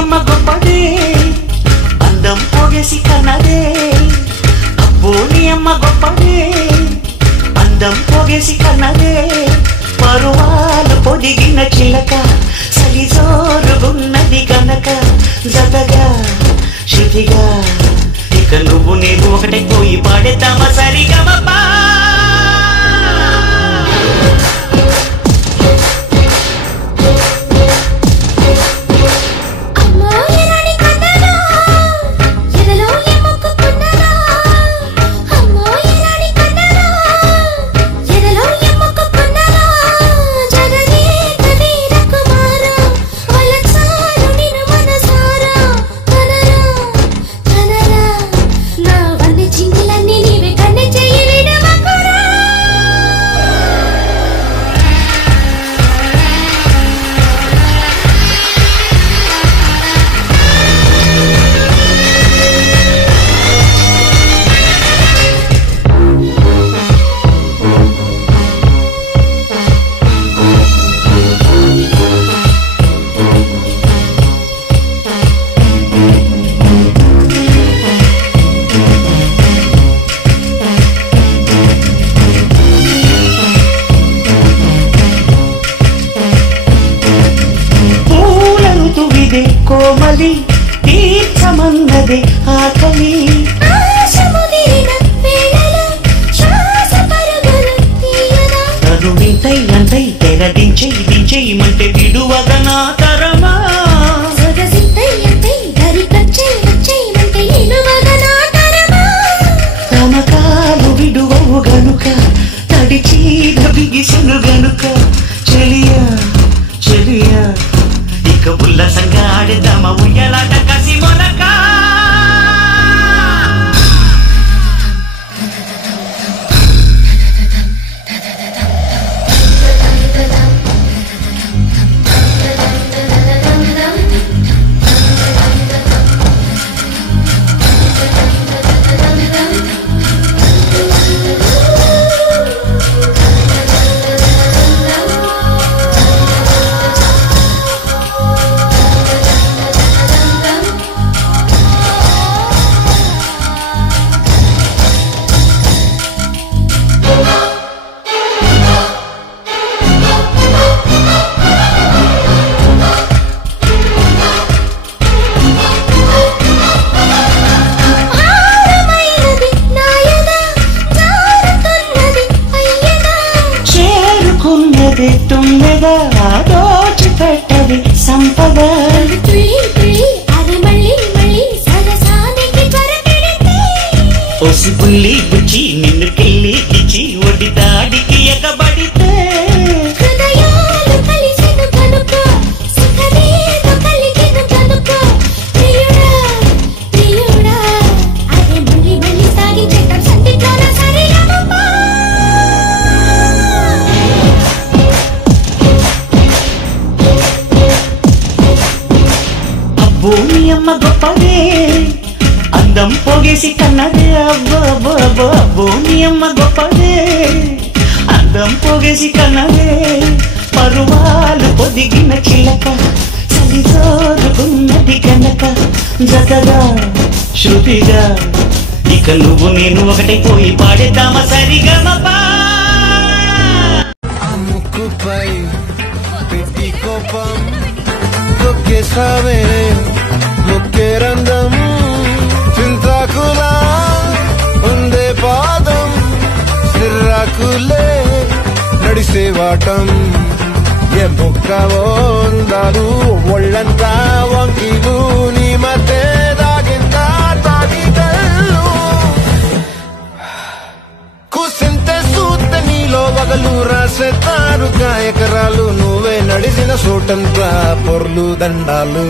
అమ్మ గొప్పదే అందం పోగేసి కన్నదే అబ్బో నీ అమ్మ గొప్పదే అందం పోగేసి కన్నదే పరువాలు పొదిగిన చిలక సలిజోరుగున్నది కనుక జతగా శృతిగా ఇక నువ్వు నేను ఒకటే పోయి పాడేద్దామా సరిగమపా కోమలి తీర్చమన్నది ఆకలి నన్ను వింతై అంతై తెరదించేయమంటే విడువగ నా తరమా తమకాలు విడువవు గనుక తడిచి బిగిసెను గనుక చెలియా చెలియా ఇక ఉల్లాసంగా ఆడేద్దామా ఉయ్యాలాట కసి మొలక తుమ్మెగా దోచిపెట్టది సంపద ఒసి పుల్లి గుచ్చి నిన్ను కిల్లి ఇచ్చి ఒడి దాడికి ఎగబడితే భూమి అమ్మ గొప్పదే అందం పోగేసి కన్నదే అబ్బో భూమి అమ్మ గొప్పదే అందం పోగేసి కన్నదే పరువాలు పొదిగిన చిలక సలిజోరుగున్నది కనుక జతగా శృతిగా ఇక నువ్వు నేను ఒకటే పోయి పాడేద్దామా సరిగమపా ముక్కుపై పెట్టి కోపం సావే ముక్కే రంధం చింతాకులా ఉందే పాదం సిర్రాకులే నడిసే వాటం ఏ ముక్కవో ఉందాలు ఒళ్ళంతా వంకిలు నీ మధ్య దాగిందా తాగిదల్లు కూసింతే సూత్తే నీలో వగలు రాసేతారు ఎకరాలు నువ్వే నడిసిన చోటంతా పొర్లు దండాలు